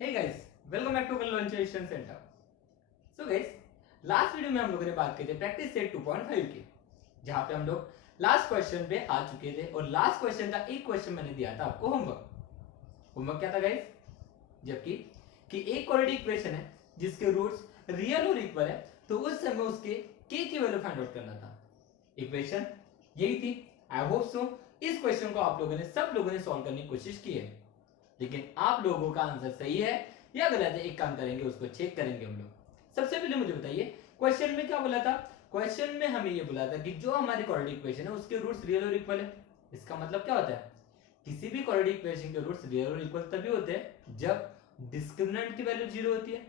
Hey guys, welcome back to conversation centre. So guys, last video में हम लोगों ने बात की थी प्रैक्टिस सेट 2.5 की, जहां पे हम लोग लास्ट क्वेश्चन पे आ चुके थे और लास्ट क्वेश्चन का एक क्वेश्चन मैंने दिया था आपको होमवर्क क्या था गाइस? जबकि कि एक क्वाड्रेटिक इक्वेशन है जिसके रूट्स रियल और इक्वल है, तो उस समय उसके के की वैल्यू फाइंड आउट करना था। इक्वेशन यही थी। आई होप सो इस क्वेश्चन को आप लोगों ने सब लोगों ने सॉल्व करने की कोशिश की है, लेकिन आप लोगों का आंसर सही है या गलत है, एक काम करेंगे, उसको चेक करेंगे हम लोग। सबसे पहले मुझे बताइए, क्वेश्चन में क्या बोला था? क्वेश्चन में हमें ये बोला था कि जो हमारी क्वाड्रेटिक इक्वेशन है उसके रूट्स रियल और इक्वल है। इसका मतलब क्या होता है? किसी भी क्वाड्रेटिक इक्वेशन के रूट्स रियल और इक्वल तभी होते हैं जब डिस्क्रिमिनेंट की वैल्यू 0 होती है।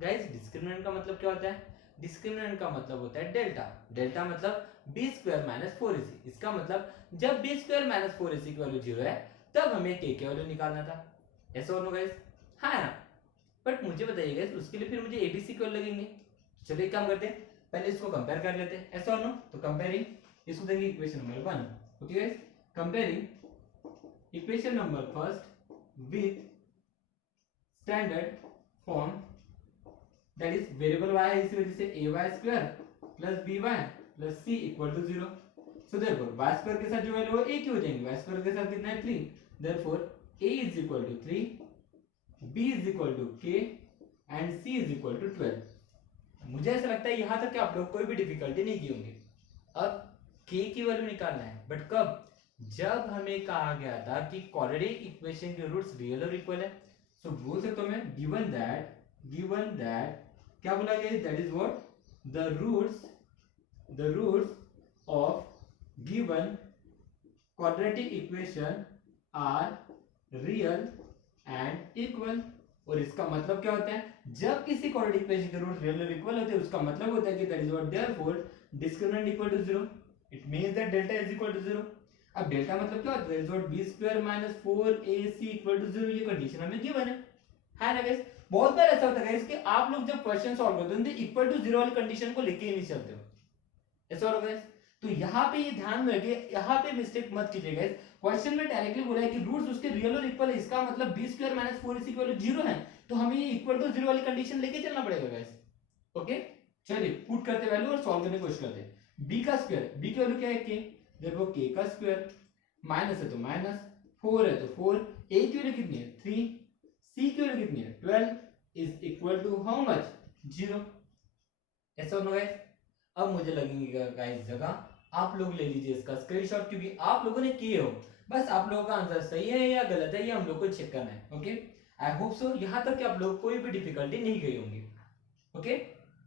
गाइस, डिस्क्रिमिनेंट का मतलब क्या होता है? डिस्क्रिमिनेंट का मतलब होता है डेल्टा। डेल्टा मतलब बी स्क्वायर माइनस 4ac। इसका मतलब जब बी स्क्वायर माइनस 4ac की वैल्यू 0 है तब हमें के की वैल्यू निकालना था। ऐसा और नो गाइस? हाँ है ना? बट मुझे बताइए गाइस, उसके लिए फिर मुझे एबीसी क्यों लगेंगे? चलो एक काम करते हैं, पहले इसको कंपेयर कर लेते हैं। ऐसा और नो? तो कंपेयरिंग, इसको देंगे equation number 1। Okay guys, comparing equation number first with standard form, that is variable y है, इसी वजह से ay square plus by plus c equal to 0। So therefore y square के साथ जो वैल्यू है a की हो जाएंगी। y स्क्वायर के साथ कितना है? 3। Therefore a is equal to 3, b is equal to k and c is equal to 12। मुझे ऐसा लगता है यहां तक कि आप लोग कोई भी डिफिकल्टी नहीं की होंगी। अब k की वैल्यू निकालना है, बट कब? जब हमें कहा गया था कि क्वाड्रेटिक इक्वेशन के रूट्स रियल और इक्वल है। सो बोल सकता हूं मैं, गिवन दैट क्या बोला गया? That is what the roots of given quadratic equation are real and equal. और इसका मतलब क्या होता है? जब किसी क्वाड्रेटिक इक्वेशन के रूट रियल और इक्वल होते हैं उसका मतलब होता है कि that is what therefore discriminant equal to 0। It means that delta is equal to 0। अब डेल्टा मतलब क्या होता है? That is what b square minus 4ac equal to 0। ये कंडीशन हमें गिवन है ना गाइस? बहुत बार ऐसा होता है गाइस कि आप लोग जब क्वेश्चन सॉल्व करते हो तो इक्वल टू 0 वाली कंडीशन को लेके ही नहीं चलते हो। ऐसा हो गाइस? तो यहाँ पे ये ध्यान में रखिए, यहाँ पे मिस्टेक मत कीजिए गाइस। क्वेश्चन में डायरेक्टली बोला है कि रूट्स उसके रियल और इक्वल है, इसका मतलब b स्क्वायर माइनस 4ac की वैल्यू 0 है, तो हमें ये इक्वल टू 0 वाली कंडीशन लेके चलना पड़ेगा गाइस। ओके, चलिए पुट करते वैल्यू और सॉल्व करने की कोशिश करते हैं। b का स्क्वायर, b की वैल्यू क्या है? k। देखो k का स्क्वायर माइनस है तो माइनस, 4 है तो 4, a की वैल्यू कितनी है? 3, c की वैल्यू कितनी है? 12 is equal to how much? 0। ऐसा होगा गाइस? अब मुझे लगेंगे गाइस जगह, आप लोग ले लीजिए इसका स्क्रीनशॉट, क्योंकि आप लोगों ने किए हो। बस आप लोगों का आंसर सही है या गलत है ये हम लोग को चेक करना है। ओके, आई होप सो यहां तक कि आप लोग कोई भी डिफिकल्टी नहीं गई होंगी। Okay,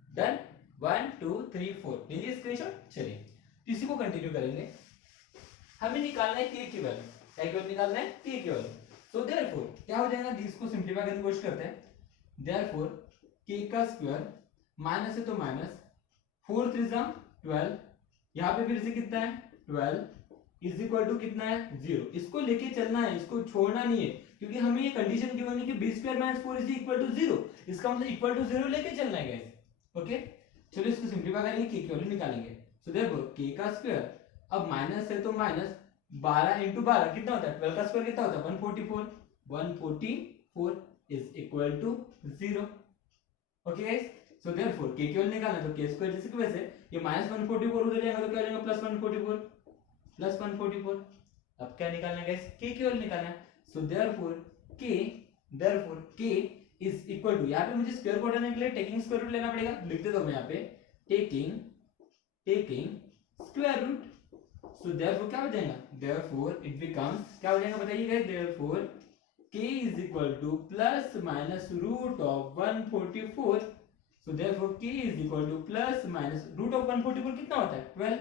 done. 1 2 3 4 लीजिए स्क्रीनशॉट। चलिए इसी को कंटिन्यू करेंगे। हमें निकालना है के की वैल्यू। क्या की वैल्यू निकालना है? के की वैल्यू। सो देयरफॉर क्या हो जाएगा? इसको सिंपलीफाई करने की कोशिश करते हैं। देयरफॉर के का स्क्वायर माइनस है तो माइनस, 4 3 12, यहां पे फिर से कितना है? 12 इज इक्वल टू कितना है? 0। इसको लेके चलना है, इसको छोड़ना नहीं है, क्योंकि हमें ये कंडीशन गिवन है कि b square minus 4 is equal to 0। इसका मतलब इक्वल टू 0 लेके चलना है गाइस। ओके, चलो इसको सिंपलीफाई करेंगे, के की वैल्यू निकालेंगे। सो देखो के का स्क्वायर, अब माइनस है तो माइनस, 12 इंटू 12 कितना होता है? 12 का स्क्वायर कितना होता है? 144। 144 is equal to 0। Okay guys, so therefore k की वैल्यू निकालना है तो के स्क्वायर जैसे कि वैसे ये माइनस 144 उधर जाएगा तो क्या हो जाएगा? Plus 144 plus 144। अब क्या निकालना है गाइस? के की वैल्यू निकालना है। सो देयरफॉर के इज इक्वल टू, यहां पे मुझे स्क्वायर को हटाने के लिए टेकिंग स्क्वायर रूट लेना पड़ेगा। लिख देता हूं मैं यहां पे taking square root. So therefore क्या हो जाएगा? देयरफॉर इट बिकम्स, क्या हो जाएगा बताइए guys? Therefore k is equal to plus minus root of 144। so therefore k is equal to plus minus root of 144 कितना होता है? 12।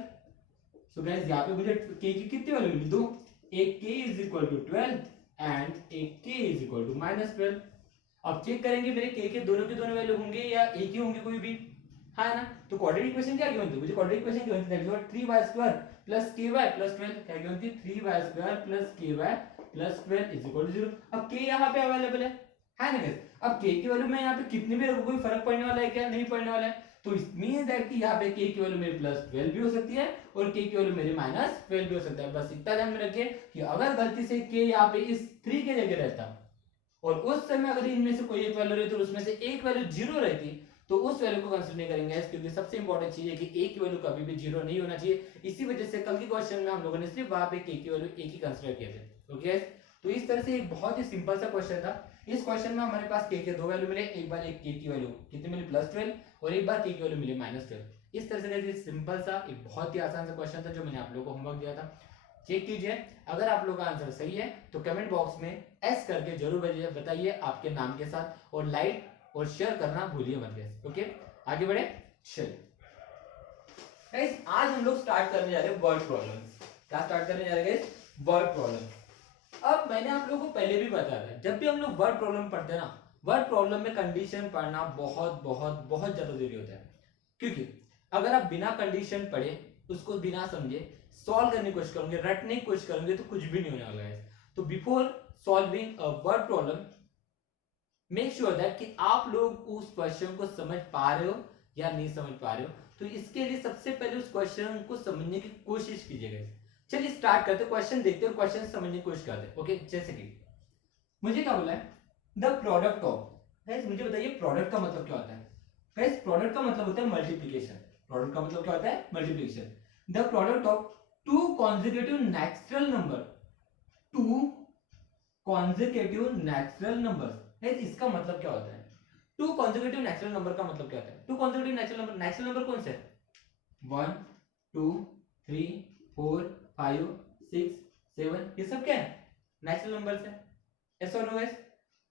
so guys यहाँ पे मुझे k की कितनी वैल्यू मिली? दो। एक k is equal to 12 and एक k is equal to minus 12। अब चेक करेंगे मेरे k के दोनों के दोनों वैल्यू होंगे या एक ही होंगे कोई भी, है ना? तो क्वाड्रेटिक इक्वेशन क्या गिवन थी? मुझे क्वाड्रेटिक इक्वेशन गिवन थी that is what 3y square plus ky plus 12। क्या गिवन थी? 3y square plus ky plus 12 is equal to 0। अब k यहां पे अवेलेबल है ना गाइस? अब k की वैल्यू मैं यहां पे कितनी भी रखूं कोई फर्क पड़ने वाला है क्या? नहीं पड़ने वाला है। तो इट मींस दैट कि यहां पे k की वैल्यू मेरी प्लस 12 भी हो सकती है और k की वैल्यू मेरी माइनस 12 भी हो सकता है। बस इतना ध्यान में रखिए कि अगर गलती से k यहां पे इस 3 के जगह रहता और उस समय अगर इनमें से कोई एक वैल्यू रहती तो उसमें से एक वैल्यू जीरो रहती तो उस वैल्यू को कंसीडर नहीं करेंगे, क्योंकि सबसे इंपॉर्टेंट चीज है कि एक की वैल्यू कभी भी जीरो नहीं होना चाहिए। इसी वजह से कल के क्वेश्चन में हम लोगों ने सिर्फ वहां पे के की वैल्यू एक ही कंसीडर किए थे। ओके, तो इस तरह से एक बहुत ही सिंपल सा क्वेश्चन था। इस क्वेश्चन में हमारे पास के दो वैल्यू मिले, एक बार एक के की वैल्यू कितनी मिली +12 और एक बार के की वैल्यू मिली -12। इस तरह से सिंपल सा एक बहुत ही आसान सा क्वेश्चन था जो मैंने आप लोगों को होमवर्क दिया था। चेक कीजिए, अगर आप लोगों का आंसर सही है तो कमेंट बॉक्स में एस करके जरूर बताइए आपके नाम के साथ, और लाइक और शेयर करना भूलिए मत गाइस। ओके, आगे बढ़े। चलिए गाइस, आज हम लोग स्टार्ट करने जा रहे हैं वर्ड प्रॉब्लम्स। क्या स्टार्ट करने जा रहे हैं गाइस? Word problem. अब मैंने आप लोगों को पहले भी बताया था, जब भी हम लोग वर्ड प्रॉब्लम पढ़ते हैं ना, वर्ड प्रॉब्लम में कंडीशन पढ़ना बहुत बहुत बहुत ज्यादा जरूरी होता है। क्योंकि अगर आप बिना कंडीशन पढ़े, उसको बिना समझे सॉल्व करने की कोशिश करोगे, रटने की कोशिश करोगे, तो कुछ भी नहीं होने वाला है। तो before solving a word problem, make sure that कि आप लोग उस क्वेश्चन को समझ पा रहे हो या नहीं समझ पा रहे हो। तो इसके लिए सबसे पहले उस क्वेश्चन को समझने की कोशिश कीजिएगा। चलिए स्टार्ट करते, क्वेश्चन देखते हैं, क्वेश्चन समझने की कोशिश करते हैं। ओके, जैसे कि मुझे क्या बोला है, द प्रोडक्ट ऑफ। गाइस मुझे बताइए प्रोडक्ट का मतलब क्या होता है? गाइस प्रोडक्ट का मतलब होता है मल्टीप्लिकेशन। प्रोडक्ट का मतलब क्या होता है? Multiplication. The product of two consecutive natural number, two consecutive natural numbers. Guys इसका मतलब क्या होता है? टू कॉन्जिक्यूटिव नेचुरल नंबर का मतलब क्या होता है? टू कॉन्जिक्यूटिव नेचुरल नंबर कौन से है? 1 2 3 4 5 6 7, ये सब क्या है? नेचुरल नंबर्स है। ऐसा हो गाइस।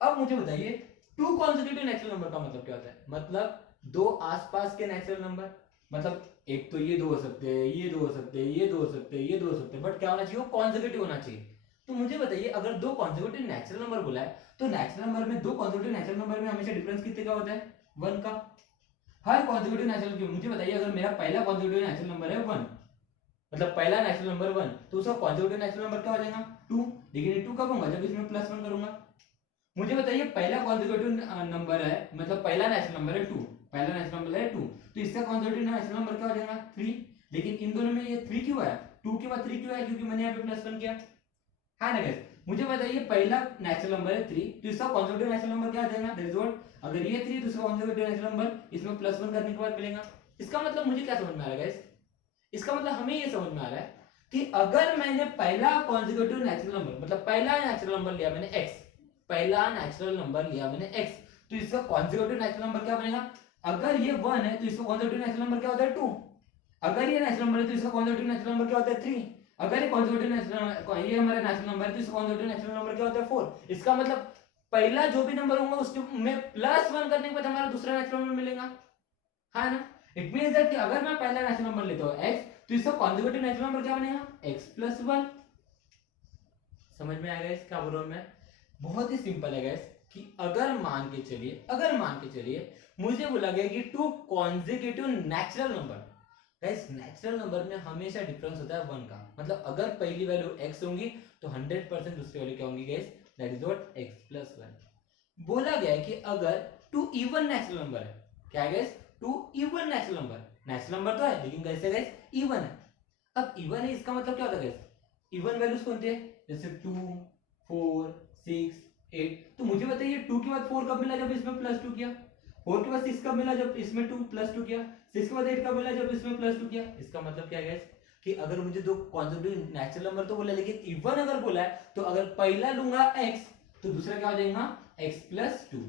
अब मुझे बताइए टू कॉन्जिक्यूटिव नेचुरल नंबर का मतलब क्या होता है? मतलब दो आसपास के नेचुरल नंबर। मतलब एक तो ये दो हो सकते हैं, ये दो हो सकते हैं, ये दो हो सकते हैं, ये दो हो सकते हैं, बट क्या होना चाहिए? वो कॉन्जिक्यूटिव होना चाहिए। तो मुझे बताइए अगर दो कॉन्जिक्यूटिव नेचुरल नंबर बोला है, तो नेचुरल नंबर में, दो कॉन्जिक्यूटिव नेचुरल नंबर में हमेशा डिफरेंस कितने का होता है? 1 का। हर कॉन्जिक्यूटिव नेचुरल की मुझे बताइए, अगर मेरा पहला कॉन्जिक्यूटिव नेचुरल नंबर है 1, मतलब पहला नेचुरल नंबर 1, तो उसका कॉन्जिक्यूटिव नेचुरल नंबर क्या हो जाएगा? 2। लेकिन ये 2 कब होगा? जब इसमें +1 करूंगा। मुझे बताइए पहला कॉन्जिक्यूटिव नंबर है, मतलब पहला नेचुरल नंबर है 2, पहला नेचुरल नंबर है 2, तो इसका कॉन्जिक्यूटिव नेचुरल नंबर क्या हो जाएगा? 3। लेकिन इन दोनों में ये 3 क्यों आया? 2 के बाद 3 क्यों आया? क्योंकि मैंने यहाँ पे +1 किया है ना गाइस। मुझे बताइए पहला नेचुरल नंबर है 3, तो इसका कॉन्जिक्यूटिव नेचुरल नंबर क्या आ जाएगा? दैट इज व्हाट, अगर ये 3 तो इसका कॉन्जिक्यूटिव नेचुरल नंबर इसमें +1 करने के बाद मिलेगा। इसका मतलब मुझे क्या समझ में आ रहा है गाइस? इसका मतलब हमें ये समझ में आ रहा है कि अगर मैंने पहला कॉन्जिक्यूटिव नेचुरल नंबर, मतलब पहला नेचुरल नंबर लिया मैंने x, पहला नेचुरल नंबर लिया मैंने x, तो इसका कॉन्जिक्यूटिव नेचुरल नंबर क्या बनेगा? अगर ये 1 है तो इसका कॉन्जिक्यूटिव नेचुरल नंबर क्या होता है? 2। अगर ये नेचुरल नंबर है तो इसका कॉन्जिक्यूटिव नेचुरल नंबर क्या होता है? 3। अगर ये कॉन्जिक्यूटिव नेचुरल, ये हमारा नेचुरल नंबर है तो इसका कॉन्जिक्यूटिव नेचुरल नंबर क्या होता है? 4। इसका मतलब पहला जो भी नंबर होगा उसमें +1 करने के बाद हमारा दूसरा नेचुरल नंबर मिलेगा, है ना। इट मींस दैट कि अगर मैं पहला नेचुरल नंबर लेता हूं x, तो इसका कॉन्जुगेटिव नेचुरल नंबर क्या बनेगा? x + 1। समझ में आएगा इस क्या बोल रहा हूं मैं? बहुत ही सिंपल है गाइस, कि अगर मान के चलिए मुझे बोला गया कि two consecutive natural number. Guys natural number में हमेशा डिफरेंस होता है 1 का। मतलब अगर पहली वैल्यू x होंगी तो 100% दूसरी वैल्यू क्या होंगी guys? That is what, x + 1। बोला गया है कि अगर टू इवन नेचुरल नंबर है, क्या guys? Two even natural number तो है, लेकिन कैसे गाइस? इवन है। अब इवन है इसका मतलब क्या होता है गाइस? इवन वैल्यूज कौन सी है? जैसे 2 4 6 8। तो मुझे बताइए 2 के बाद 4 कब मिला? जब इसमें +2 किया। 4 के बाद 6 कब मिला? जब इसमें 2 +2 किया। 6 के बाद 8 कब मिला? जब इसमें +2 किया। इसका मतलब क्या है गाइस? कि अगर मुझे दो कॉन्जिक्यूटिव नेचुरल नंबर तो बोला, लेकिन इवन अगर बोला है तो अगर पहला लूंगा x तो दूसरा क्या हो जाएगा? x + 2।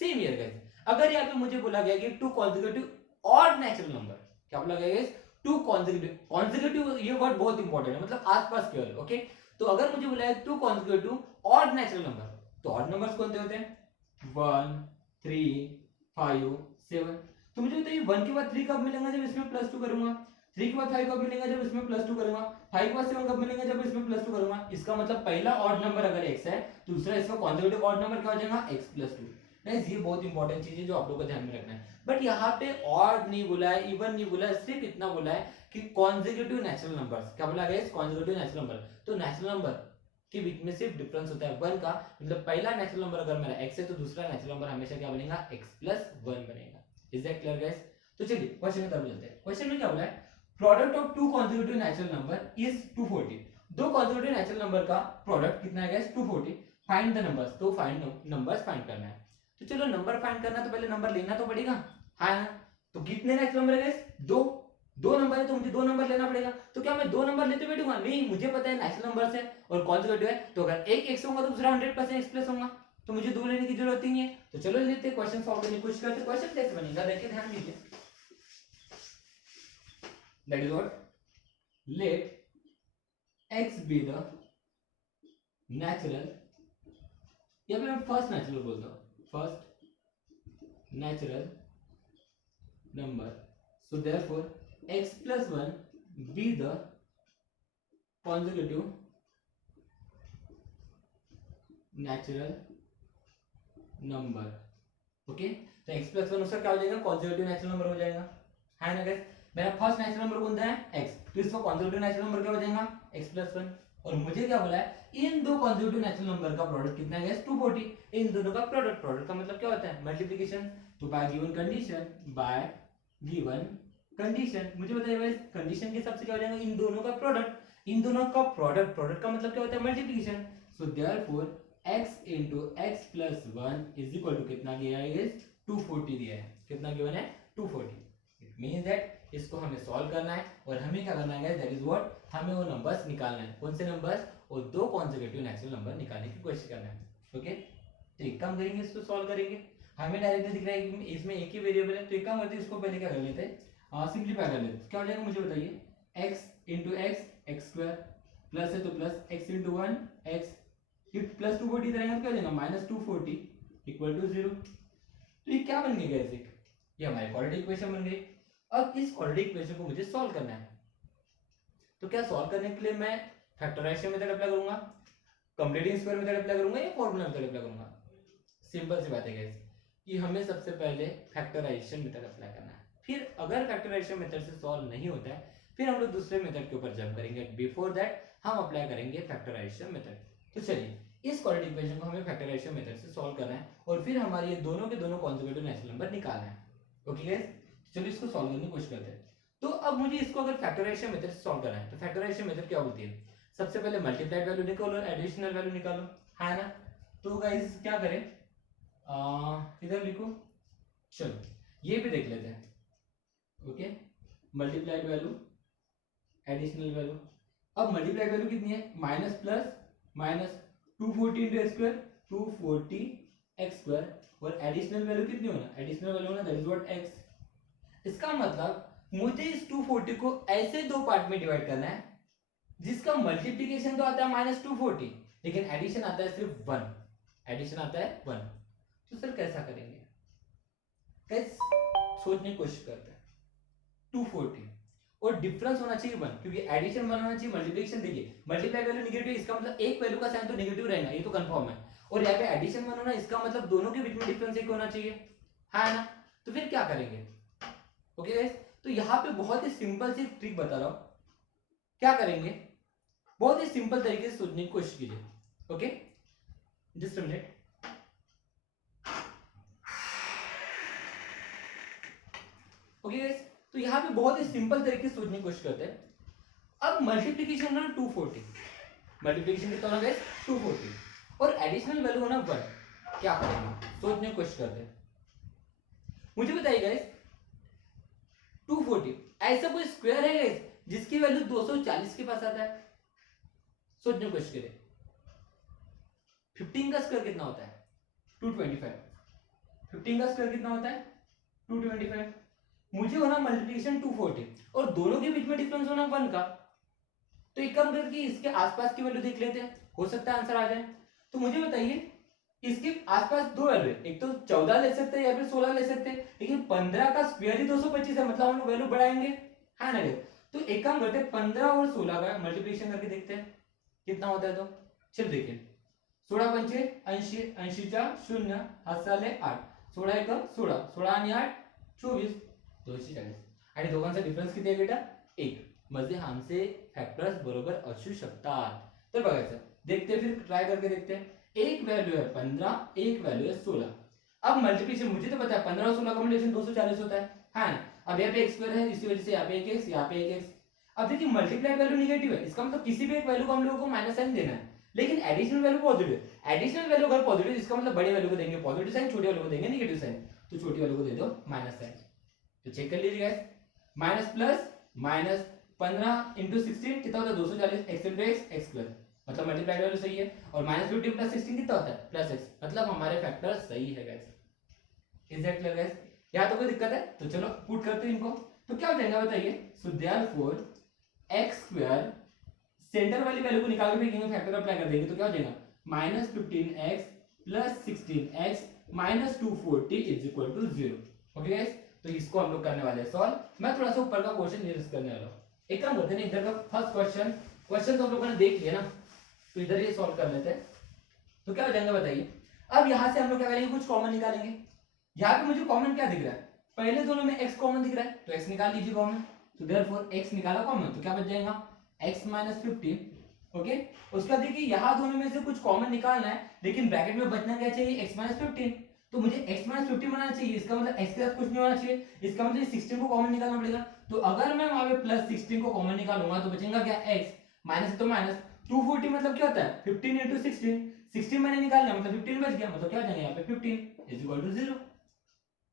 Same year guys. अगर यहाँ पे मुझे बोला गया कि two consecutive odd natural number, क्या बोला गया गाइस? टू कॉन्जिक्यूटिव, ये वर्ड बहुत इंपॉर्टेंट है, मतलब आसपास केवल। ओके, तो अगर मुझे बोला है two consecutive odd natural number, तो ऑड नंबर्स कौन से होते हैं? 1 3 5 7। तो मुझे बताइए 1 के बाद 3 कब मिलेगा? जब इसमें +2 करूंगा। 3 के बाद 5 कब मिलेगा? जब इसमें +2 करूंगा। 5 के बाद 7 कब मिलेगा? जब इसमें +2 करूंगा। इसका मतलब पहला ऑड नंबर अगर x है तो दूसरा इसका कॉन्जिक्यूटिव ऑड नंबर क्या हो जाएगा? x + 2। गाइस ये बहुत इंपॉर्टेंट चीज है जो आप लोगों को ध्यान में रखना है। बट यहाँ पे ऑड नहीं बोला है, इवन नहीं बोला है, सिर्फ इतना बोला है कि कॉन्जिक्यूटिव नेचुरल नंबर्स। क्या बोला गया? Consecutive natural number. तो नेचुरल नंबर के बीच में सिर्फ डिफरेंस होता है 1 का। मतलब पहला नेचुरल नंबर अगर मेरा x है तो दूसरा नेचुरल नंबर हमेशा क्या बनेगा? x + 1 बनेगा। Is that clear guys? तो चलिए क्वेश्चन की तरफ चलते हैं। क्वेश्चन में क्या बोला है? Product of two consecutive natural number is 240। दो कॉन्जिक्यूटिव नेचुरल नंबर का प्रोडक्ट कितना है गाइस? 240। फाइंड द नंबर्स, तो फाइंड नंबर्स फाइंड करना है। तो चलो नंबर फाइंड करना तो पहले नंबर लेना तो पड़ेगा, हाँ ना। तो कितने नेचुरल नंबर है? दो। दो नंबर है तो मुझे दो नंबर लेना पड़ेगा। तो क्या मैं दो नंबर लेते बैठूंगा? नहीं, मुझे पता है नेचुरल नंबर्स है और कॉन्जुगेटिव है, तो अगर एक एक्स होगा तो दूसरा 100% एक्स प्लस होगा, तो मुझे दो लेने की जरूरत ही नहीं है। तो चलो लेते क्वेश्चन सॉल्व करने की कोशिश करते। क्वेश्चन कैसे बनेगा देखिए, ध्यान दीजिए। That is what, let x be the natural, या फिर मैं फर्स्ट नेचुरल बोलता हूं, first natural number, so therefore x plus 1 be the conjugative natural number. Okay, तो x प्लस 1 उसका क्या हो जाएगा? कॉन्जुगेटिव नेचुरल नंबर हो जाएगा, है ना गाइस। मेरा फर्स्ट नेचुरल नंबर कौन सा है? x, तो इसका कॉन्जुगेटिव नेचुरल नंबर क्या हो जाएगा? x plus 1। और मुझे क्या बोला है? इन दो कॉन्जुगेटिव नेचुरल नंबर का प्रोडक्ट कितना है गाइस? 240। इन दोनों का प्रोडक्ट, प्रोडक्ट का मतलब क्या होता है? मल्टीप्लिकेशन। तो bye given condition, bye given condition, मुझे बताइए गाइस कंडीशन के हिसाब से क्या हो जाएगा? इन दोनों का प्रोडक्ट, इन दोनों का प्रोडक्ट, प्रोडक्ट का मतलब क्या होता है? Multiplication. So therefore x into x plus 1 is equal to कितना दिया है गाइस? 240 दिया है। कितना गिवन है? 240। इट मींस दैट इसको हमें सॉल्व करना है और हमें क्या करना है गाइस? दैट इज व्हाट, हमें वो नंबर्स निकालना है। कौन से नंबर्स? वो दो कॉन्जुगेटिव नेचुरल नंबर निकालने की कोशिश करना है। ओके, तो एक काम करेंगे, इसको सॉल्व करेंगे। हमें डायरेक्टली दिख रहा है कि इसमें एक ही वेरिएबल है, तो एक काम करते हैं, इसको पहले क्या कर लेते हैं, सिंपलीफाई कर लेते हैं। क्या हो जाएगा मुझे बताइए? x into x, x square, plus है तो प्लस x into 1 x, ये प्लस 240 रहेगा तो क्या हो जाएगा? Minus 240 equal to 0। तो ये क्या बन गई गाइस? ये हमारी क्वाड्रेटिक इक्वेशन बन गई। अब इस क्वाड्रेटिक इक्वेशन को मुझे सॉल्व करना है। तो क्या सॉल्व करने के लिए मैं फैक्टराइजेशन मेथड अप्लाई करूंगा, कंप्लीटिंग स्क्वायर मेथड अप्लाई करूंगा, या फॉर्मूला मेथड अप्लाई करूंगा? सिंपल सी बात है गाइस कि हमें सबसे पहले फैक्टराइजेशन मेथड अप्लाई करना है। फिर अगर फैक्टराइजेशन मेथड से सॉल्व नहीं होता है, फिर हम लोग दूसरे मेथड के ऊपर जंप करेंगे। बिफोर दैट हम अप्लाई करेंगे फैक्टराइजेशन मेथड। तो चलिए, इस क्वाड्रेटिक इक्वेशन को हमें फैक्टराइजेशन मेथड से सॉल्व करना है और फिर हमारे ये दोनों के दोनों कॉन्जुगेटिव नेचुरल नंबर निकालना है। ओके गाइस, चलो इसको सॉल्व करने की कोशिश करते हैं। तो अब मुझे इसको अगर फैक्टराइजेशन मेथड से सॉल्व करना है, तो फैक्टराइजेशन मेथड क्या होती है? सबसे पहले मल्टीप्लाइड वैल्यू निकालो, एडिशनल वैल्यू निकालो, है ना। तो गाइस क्या करें, इधर लिखो, चलो ये भी देख लेते हैं। Okay, multiplied value, additional value. अब मल्टीप्लाइड वैल्यू कितनी है? Minus plus minus 240 into x square, 240 x square, और एडिशनल वैल्यू कितनी होना? एडिशनल वैल्यू होना दैट इज व्हाट x। इसका मतलब मुझे इस 240 को ऐसे दो पार्ट में डिवाइड करना है जिसका मल्टीप्लिकेशन तो आता है माइनस 240, लेकिन एडिशन आता है सिर्फ 1, एडिशन आता है 1। तो सर कैसा करेंगे? कैसे सोचने की कोशिश करते हैं। 240 और डिफरेंस होना चाहिए 1, क्योंकि एडिशन 1 होना चाहिए, मल्टीप्लिकेशन देखिए मल्टीप्लाई वैल्यू नेगेटिव, इसका मतलब एक वैल्यू का साइन तो नेगेटिव रहेगा, ये तो कंफर्म है। और यहाँ पे एडिशन 1 होना, इसका मतलब दोनों के बीच में डिफरेंस एक होना चाहिए, है ना। तो फिर क्या करेंगे? ओके गाइस, तो यहाँ पे बहुत ही सिंपल सी ट्रिक बता रहा हूं। क्या करेंगे? बहुत ही सिंपल तरीके से सोचने की कोशिश कीजिए। Okay, just a minute. Okay guys, तो यहाँ पे बहुत ही सिंपल तरीके से सोचने की कोशिश करते हैं। अब मल्टीप्लिकेशन ना 240, मल्टीप्लिकेशन कितना होना गाइस? 240, और एडिशनल वैल्यू होना 1। क्या करेंगे? सोचने की कोशिश करते हैं। मुझे बताइए गाइस, 240 ऐसा कोई स्क्वायर है गाइस जिसकी वैल्यू 240 के पास आता है? सोचने की कोशिश करें। 15 का स्क्वायर कितना होता है? 225। 15 का स्क्वायर कितना होता है? 225। मुझे होना मल्टीप्लिकेशन 240 और दोनों के बीच में डिफरेंस होना 1 का। तो एक काम करके इसके आसपास की वैल्यू देख लेते हैं, हो सकता है आंसर आ जाए। तो मुझे बताइए, इसके आसपास दो वैल्यू है, एक तो 14 ले सकते हैं या फिर 16 ले सकते हैं, लेकिन 15 का स्क्वायर ही 225 है, मतलब हम लोग वैल्यू बढ़ाएंगे, है ना। तो एक काम करते हैं, 15 और 16 का मल्टीप्लिकेशन करके देखते हैं कितना होता है। तो चल देखिए, 16 पंचे 80, 80चा 0, 7 साले 8, 16 एक 16, 16 आणि 8 24, 240. आणि दोघांचा डिफरन्स किती आहे बेटा? 1. म्हणजे आमचे फॅक्टर्स बरोबर असू शकतात. तर बघायचं, देखते हैं, फिर ट्राई करके देखते हैं। एक वैल्यू है 15, एक वैल्यू है 16। अब मल्टीप्लिकेशन मुझे तो पता है 15 और 16 का मल्टीप्लिकेशन 240 होता है ना। अब यहाँ पे एक स्क्वायर है, इसी वजह से यहाँ पे एक एक्स, यहाँ पे एक एक्स। अब देखिए मल्टीप्लाई वैल्यू निगेटिव है, इसका मतलब किसी भी एक वैल्यू को हम लोगों को माइनस साइन देना है। लेकिन additional value positive, additional value अगर पॉजिटिव इसका मतलब बड़ी वैल्यू को देंगे पॉजिटिव साइन, छोटी वैल्यू को देंगे नेगेटिव साइन, तो छोटी वैल्यू को दे दो माइनस साइन। तो चेक कर लीजिए guys, minus plus minus 15 into 16 कितना होता है 240, x into x x plus, मतलब मल्टीप्लाइड वैल्यू सही है, और माइनस 15 प्लस 16 कितना होता है प्लस एक्स, मतलब हमारे फैक्टर सही है guys. Is that clear guys? यहाँ तो कोई दिक्कत है? तो चलो पुट करते हैं इनको, तो क्या हो जाएगा बताइए। So therefore x square, centre वाली वैल्यू को निकाल के देखेंगे, फैक्टर अप्लाई कर देंगे, तो क्या हो जाएगा minus 15x plus 16x minus 240 is equal to 0। Okay guys, तो इसको हम लोग करने वाले हैं सॉल्व। मैं थोड़ा सा ऊपर का क्वेश्चन निरस्त करने वाला हूँ। एक काम करते हैं, इधर का फर्स्ट क्वेश्चन तो हम लोगों ने देख लिया ना, तो इधर ये सॉल्व कर लेते हैं। तो क्या हो जाएगा बताइए। अब यहाँ से हम लोग क्या करेंगे, कुछ कॉमन निकालेंगे। यहाँ पे मुझे कॉमन क्या दिख रहा है, पहले दोनों में x कॉमन दिख रहा है, तो x निकाल लीजिए कॉमन। तो देयरफॉर x निकाला कॉमन, तो क्या बच जाएगा x माइनस 15। ओके, उसका देखिए यहाँ दोनों में से कुछ कॉमन निकालना है, लेकिन ब्रैकेट में बचना क्या चाहिए x माइनस 15, तो मुझे x माइनस 15 बनाना चाहिए, इसका मतलब x के साथ कुछ नहीं होना चाहिए, इसका मतलब 16 को कॉमन निकालना पड़ेगा। तो अगर मैं वहां पे प्लस 16 को कॉमन निकालूंगा तो बचेगा क्या x, माइनस तो माइनस 240 मतलब क्या होता है 15 इंटू 16 मैंने निकालना मतलब 15 बच गया, मतलब क्या हो जाएगा यहाँ पे 15 is equal to 0।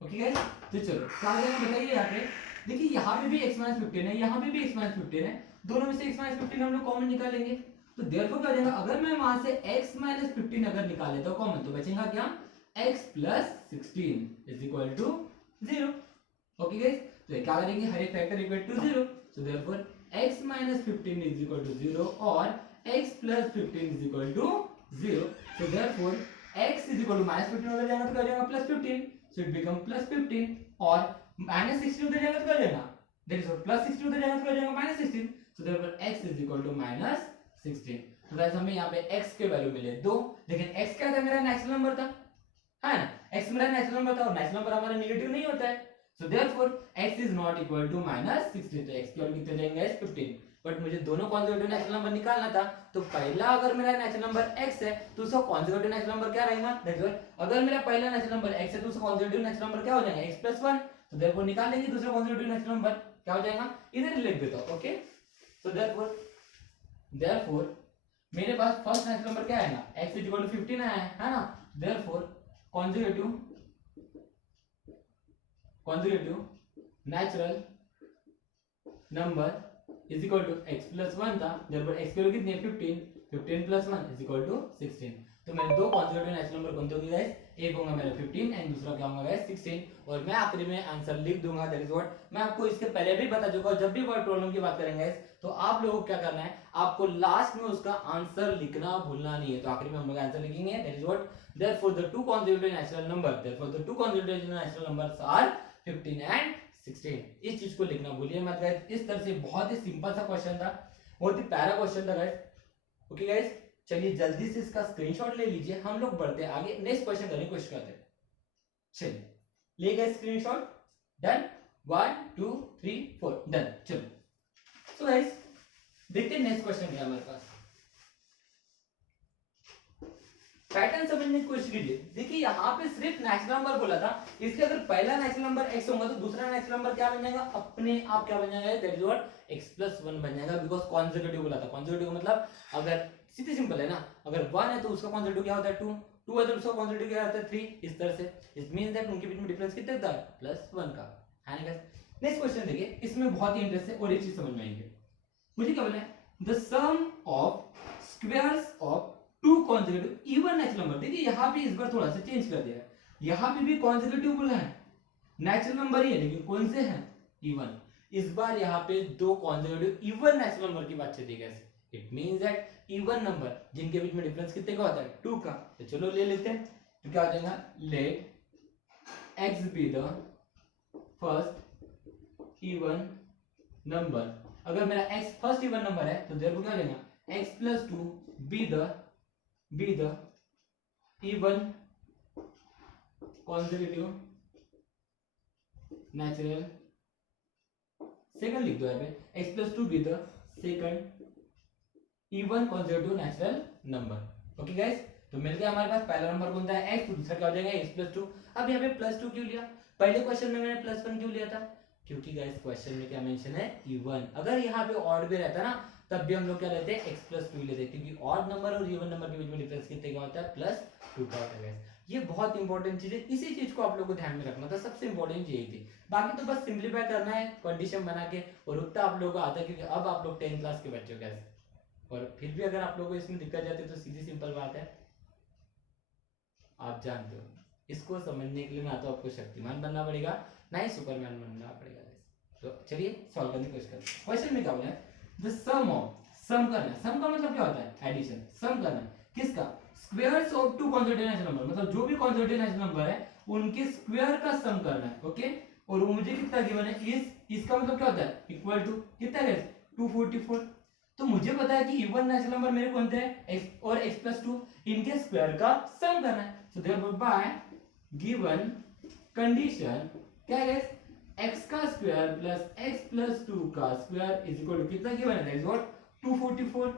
Okay guys, तो चलो क्या हो जाएगा बताइए। यहाँ पे देखिए, यहाँ पे भी x माइनस 15 है, यहाँ पे भी x माइनस 15 है, दोनों में से x माइनस 15 हम लोग कॉमन निकालेंगे, तो देयरफॉर क्या हो जाएगा, अगर मैं वहां से x माइनस 15 अगर निकाल लेता हूं कॉमन, तो बचेगा क्या x plus 16 is equal to 0। Okay guys, तो क्या करेंगे, हर एक factor equal to 0, so therefore x minus 15 is equal to 0 और x plus 15 is equal to 0। So therefore x is equal to minus 15 उधर जाएगा तो क्या हो जाएगा plus 15, so it become plus 15, और माइनस 16 उधर जाएगा तो क्या हो जाएगा, दैट इज प्लस 16 उधर जाएगा तो क्या हो जाएगा minus 16, so therefore x is equal to minus 16। तो गाइस हमें यहाँ पे x के वैल्यू मिले 2, लेकिन x क्या था, मेरा नेचुरल नंबर था, है ना, x मेरा नेचुरल नंबर था और नेचुरल नंबर हमारा नेगेटिव नहीं होता है, so therefore x is not equal to minus 16, तो x की वैल्यू कितने जाएंगे 15। बट मुझे दोनों कॉन्जुगेटिव नेचुरल नंबर निकालना था, तो पहला अगर मेरा नेचुरल नंबर x है तो उसका कॉन्जुगेटिव नेचुरल नंबर क्या रहेगा, दैट इज अगर मेरा पहला नेचुरल नंबर x है तो उसका कॉन्जुगेटिव नेचुरल नंबर क्या हो जाएगा x प्लस 1, तो देयरफॉर निकाल लेंगे दूसरा कॉन्जुगेटिव नेचुरल नंबर क्या हो जाएगा, इधर लिख देता हूं। ओके, सो देयरफॉर मेरे पास फर्स्ट नेचुरल नंबर क्या आएगा x इज इक्वल टू 15 आया है ना, therefore conjugative natural number is equal to x plus 1 था, देयरफॉर x की वैल्यू कितनी है 15 प्लस 1 इज इक्वल टू 16। तो मेरे दो कॉन्जुगेटिव नेचुरल नंबर कौन से होंगे गाइस, एक होगा मेरा 15 एंड दूसरा क्या होगा गाइस 16, और मैं आखिरी में आंसर लिख दूंगा, दैट इज व्हाट मैं आपको इसके पहले भी बता चुका हूं, जब भी वर्ड प्रॉब्लम की बात करेंगे गाइस तो आप लोगों को क्या करना है, आपको लास्ट में उसका आंसर लिखना भूलना नहीं है, तो आखिरी में हम लोग आंसर लिखेंगे, that is what therefore the two consecutive natural natural numbers are 15 and 16। इस चीज को लिखना भूलिए मत गाइस। इस तरह से बहुत ही सिंपल सा क्वेश्चन था, बहुत ही प्यारा क्वेश्चन था गाइस। ओके गाइस, चलिए जल्दी से इसका स्क्रीनशॉट ले लीजिए, हम लोग बढ़ते हैं आगे, नेक्स्ट क्वेश्चन करने की कोशिश करते हैं। चलिए ले गए स्क्रीनशॉट, डन, 1 2 3 4 डन। चलो सो गाइस देखते हैं नेक्स्ट क्वेश्चन क्या हमारे पास, पैटर्न समझने की कोशिश कीजिए। देखिए यहाँ पे सिर्फ नेचुरल नंबर बोला था, इसलिए अगर पहला नेचुरल नंबर x होगा तो दूसरा नेचुरल नंबर क्या बन जाएगा, अपने आप क्या बन जाएगा, that is what x plus 1 बन जाएगा, बिकॉज़ कॉन्सेक्यूटिव बोला था। कॉन्सेक्यूटिव मतलब अगर सीधे सिंपल है ना, अगर 1 है तो उसका कॉन्सेक्यूटिव क्या होता है 2, 2 है तो उसका कॉन्सेक्यूटिव क्या होता है 3, इस तरह से। इट मींस दैट उनके बीच में डिफरेंस कितना होता है प्लस 1 का, है ना गाइस। नेक्स्ट क्वेश्चन देखिए, इसमें बहुत ही इंटरेस्ट है और एक चीज समझ में आएगी। मुझे क्या बोला है, the sum of squares of two consecutive even natural number. देखिए यहाँ पे इस बार थोड़ा सा चेंज कर दिया है, यहाँ पे भी कॉन्सेक्यूटिव बोला है, नेचुरल नंबर ही है लेकिन कौन से हैं इवन। इस बार यहाँ पे दो कॉन्सेक्यूटिव इवन नेचुरल नंबर की बात चली गई। It means that even number जिनके बीच में डिफरेंस कितने का होता है 2 का, तो चलो ले लेते हैं। तो क्या हो जाएगा, let x be the first even number. अगर मेरा x फर्स्ट इवन नंबर है तो देयरफॉर क्या लेगा, x plus 2 be the even consecutive natural, second लिख दो यहाँ पे, x plus 2 be the second even consecutive natural number. Okay guys, तो मिल गया हमारे पास पहला नंबर कौन सा है x, तो दूसरा क्या हो जाएगा x प्लस 2। अब यहाँ पे प्लस 2 क्यों लिया, पहले क्वेश्चन में मैंने प्लस 1 क्यों लिया था, क्योंकि गाइस क्वेश्चन में क्या मेंशन है इवन। अगर यहाँ पे ऑड भी रहता ना तब भी हम लोग क्या लेते हैं x प्लस टू लेते हैं, क्योंकि ऑड नंबर और इवन नंबर के बीच में डिफरेंस कितने का होता है, प्लस टू का होता है। ये बहुत इंपॉर्टेंट चीज है, इसी चीज को आप लोग को ध्यान में रखना था, सबसे इंपॉर्टेंट यही थी। बाकी तो बस सिंप्लीफाई करना है कंडीशन बना के, और उतना आप लोगों को आता है, क्योंकि अब आप लोग 10th क्लास के बच्चे हो कैसे। और फिर भी अगर आप लोगों को इसमें दिक्कत जाती है तो सीधी सिंपल बात है, आप जानते हो इसको समझने के लिए ना तो आपको शक्तिमान बनना पड़ेगा, ना ही सुपरमैन बनना पड़ेगा। तो चलिए सॉल्व करने की कोशिश करते हैं। क्वेश्चन में क्या बोला है, द सम ऑफ, सम करना है, सम का मतलब क्या होता है, एडिशन। सम करना है किसका, squares of two consonant natural number, मतलब जो भी कॉन्सोनेंट नेचुरल नंबर है उनके स्क्वायर का सम करना है। ओके, और वो मुझे कितना गिवन है, इसका मतलब क्या होता है, इक्वल टू कितना है 244। तो मुझे पता है कि इवन नेचुरल नंबर मेरे कौन थे, x और x प्लस टू, इनके स्क्वायर का सम करना है। So therefore by given condition क्या है, x का square plus x plus two का स्क्वायर इज इक्वल टू कितना गिवन है, दैट इज व्हाट 244।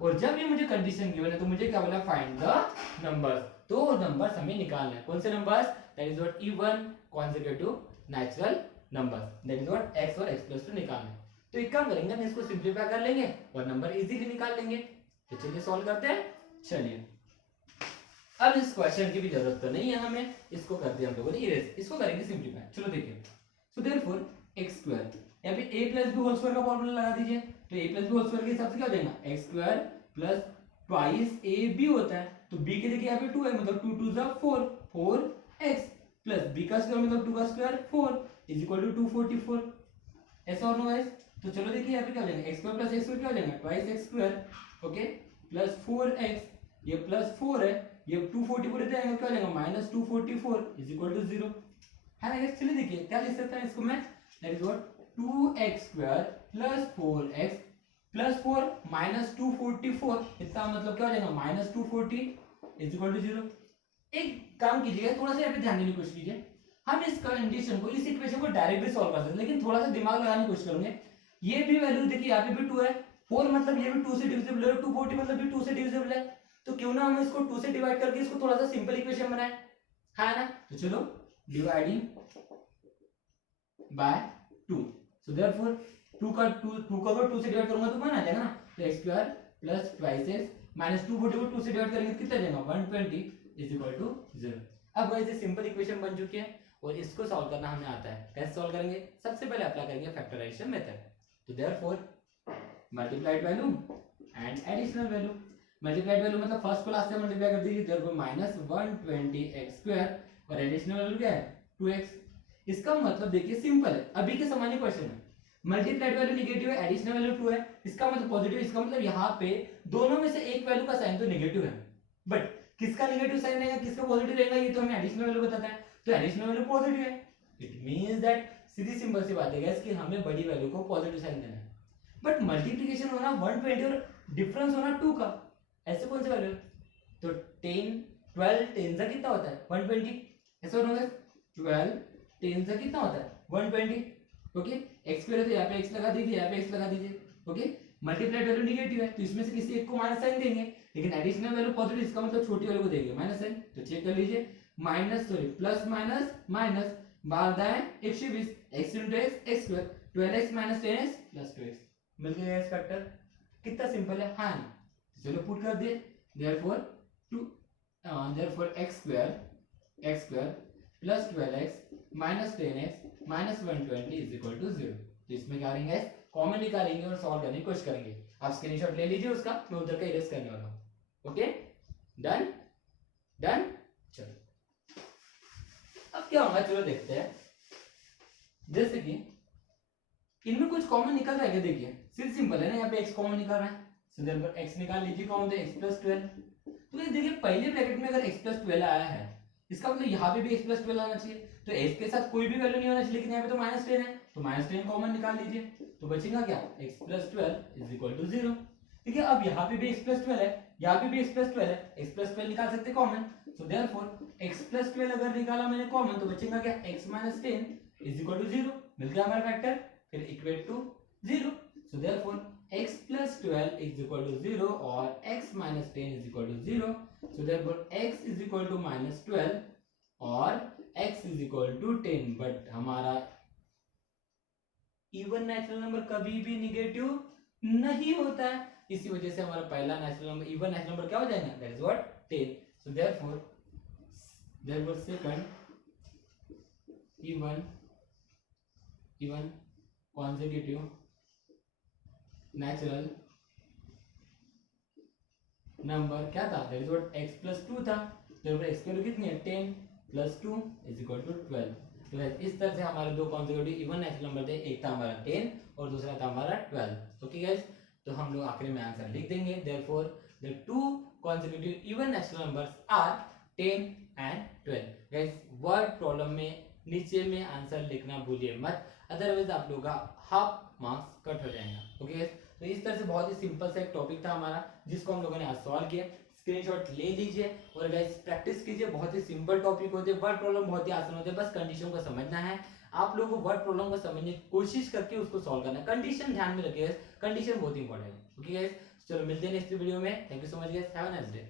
और जब ये मुझे कंडीशन गिवन है तो मुझे क्या बोला, फाइंड द नंबर्स। तो नंबर्स हमें निकालना है, कौन से numbers, that is what even consecutive natural numbers, that is what x और x प्लस टू निकालना है। तो एक काम करेंगे, हम इसको सिंपलीफाई कर लेंगे और नंबर इजीली निकाल लेंगे। तो चलिए सॉल्व करते हैं। चलिए अब इस क्वेश्चन की भी जरूरत तो नहीं है हमें, इसको कर दिया हम लोगों ने इरेज, इसको करेंगे सिंपलीफाई। चलो देखिए, सो देयरफॉर x स्क्वायर, यहाँ पे a plus b whole square का फॉर्मूला लगा दीजिए। तो a plus b whole square के हिसाब से क्या हो जाएगा, x square plus twice ab होता है, तो b की जगह यहाँ पे 2 है, मतलब 2 2 जा 4, 4x प्लस b का स्क्वायर मतलब 2 का स्क्वायर 4 इज इक्वल टू 244। ऐसा और नो गाइस। तो चलो देखिए यहाँ पे क्या हो जाएगा, x square plus x square क्या हो जाएगा, twice x square, okay, plus 4x, ये प्लस 4 है, ये 244 इधर आएगा, क्या हो जाएगा माइनस 244 इज इक्वल टू 0 है ना। चलिए देखिए क्या लिख सकते हैं इसको मैं, that is what 2x square plus 4x plus 4 minus 244, इसका मतलब क्या हो जाएगा माइनस 240 इज इक्वल टू 0। एक काम कीजिएगा, थोड़ा सा यहाँ पे ध्यान देने की कोशिश कीजिए, हम इस कंडीशन को, इस इक्वेशन को डायरेक्टली सॉल्व कर सकते हैं, लेकिन थोड़ा सा दिमाग लगाने की कोशिश करेंगे। ये भी वैल्यू देखिए, यहाँ पे भी 2 है, 4 मतलब ये भी 2 से डिविजिबल है, 240 मतलब भी 2 से डिविजिबल है, तो क्यों ना हम इसको 2 से डिवाइड करके इसको थोड़ा सा सिंपल इक्वेशन बनाए, है ना। तो चलो डिवाइडिंग बाय 2, सो देयरफॉर 2 का 2 से डिवाइड करूंगा तो 1 आ जाएगा ना, तो x square plus twice x minus 240 को 2 से डिवाइड करेंगे तो कितना जाएगा 120 इज इक्वल टू 0। अब गाइस ये सिंपल इक्वेशन बन चुकी है और इसको सॉल्व करना हमें आता है। कैसे सॉल्व करेंगे, सबसे पहले अप्लाई करेंगे फैक्टराइजेशन मेथड। तो therefore multiplied value and additional value, multiplied value मतलब फर्स्ट क्लास से मल्टीप्लाई कर दीजिए, देयरफॉर माइनस 120x स्क्वायर और एडिशनल वैल्यू क्या है 2x। इसका मतलब देखिए सिंपल है, अभी के सामान्य क्वेश्चन है, मल्टीप्लाइड वैल्यू नेगेटिव है, एडिशनल वैल्यू 2 है, इसका मतलब पॉजिटिव, इसका मतलब यहाँ पे दोनों में से एक वैल्यू का साइन तो नेगेटिव है, बट किसका नेगेटिव साइन रहेगा किसका पॉजिटिव रहेगा ये तो हमें एडिशनल वैल्यू बताता है, तो एडिशनल वैल्यू पॉजिटिव है। इट मींस दैट सीधी सिंपल सी बात है गाइस कि हमें बड़ी वैल्यू को पॉजिटिव साइन देना है, बट मल्टीप्लिकेशन होना 120 और डिफरेंस होना 2 का, ऐसे कौन सी वैल्यू है, तो 10 12 10 से कितना होता है 120, ऐसा होगा 12 10 से कितना होता है 120, ओके। x स्क्वायर है तो यहाँ पे x लगा दीजिए, यहाँ पे x लगा दीजिए, ओके। मल्टीप्लाइड वैल्यू नेगेटिव है तो इसमें से किसी एक को माइनस साइन देंगे, लेकिन एडिशनल वैल्यू पॉजिटिव, इसका मतलब छोटी वैल्यू को देंगे माइनस साइन। तो चेक कर लीजिए, minus sorry plus minus minus, बार दाएं 120, x into x x square 12x minus 10x plus 2x, मिल गया इस फैक्टर, कितना सिंपल है, हाँ ना। चलो पुट कर दिए, therefore x square plus 12x minus 10x minus 120 is equal to 0। तो इसमें क्या करेंगे, कॉमन निकालेंगे और सॉल्व करने की कोशिश करेंगे। आप स्क्रीनशॉट ले लीजिए उसका, मैं उधर का इरेज करने वाला हूँ, ओके डन डन। चलो अब क्या होगा, चलो देखते हैं, जैसे कि इनमें कुछ कॉमन निकल रहा है क्या, देखिए सिर्फ सिंपल है ना, यहाँ पे x कॉमन निकल रहा है, सो देयरफॉर x निकाल लीजिए, कॉमन तो x प्लस 12। तो ये देखिए पहले ब्रैकेट में अगर x प्लस 12 आया है, इसका मतलब यहाँ पे भी x प्लस 12 आना चाहिए, तो x के साथ कोई भी वैल्यू नहीं होना चाहिए, लेकिन यहाँ पे तो माइनस 10 है, तो माइनस 10 कॉमन निकाल लीजिए, तो बचेगा क्या x plus 12 is equal to 0। ठीक है, अब यहाँ पे भी x प्लस 12 है, यहाँ पे भी x प्लस 12 है, x प्लस 12 निकाल सकते common, so therefore x plus 12 अगर निकाला मैंने कॉमन तो बचेगा क्या x minus 10 is equal to 0, मिल गया हमारा फैक्टर, फिर equate to 0। So therefore x plus 12 is equal to 0 or x minus 10 is equal to 0. So therefore x is equal to minus 12 or x is equal to 10, but हमारा even natural number कभी भी negative नहीं होता है, इसी वजह से हमारा पहला natural number even natural number क्या हो जाएगा, that is what 10. So therefore second even consecutive natural number क्या था, दैट इज व्हाट x + 2 था. देयरफॉर x की वैल्यू कितनी है, 10 + 2 = 12. तो इस तरह से हमारे दो कॉन्सेक्यूटिव इवन नेचुरल नंबर थे, एक था हमारा 10 और दूसरा था हमारा 12. ओके गाइस, तो हम लोग आखिरी में आंसर लिख देंगे. Therefore the two consecutive even natural numbers are 10 and 12. Guys word problem में नीचे में आंसर लिखना भूलिए मत, अदरवाइज आप लोगों का हाफ मार्क्स कट हो जाएगा. ओके गाइस, तो इस तरह से बहुत ही सिंपल सा एक टॉपिक था हमारा जिसको हम लोगों ने आज सॉल्व किया. स्क्रीनशॉट ले लीजिए और गाइस प्रैक्टिस कीजिए. बहुत ही सिंपल टॉपिक होते हैं, वर्ड प्रॉब्लम बहुत ही आसान होते हैं, बस कंडीशन को समझना है. आप लोगों को वर्ड प्रॉब्लम को समझने की कोशिश करके उसको सॉल्व करना है. कंडीशन ध्यान में रखिए, कंडीशन बहुत इंपॉर्टेंट है. ओके गाइस, चलो मिलते हैं नेक्स्ट वीडियो में. Thank you so much guys, have a nice day.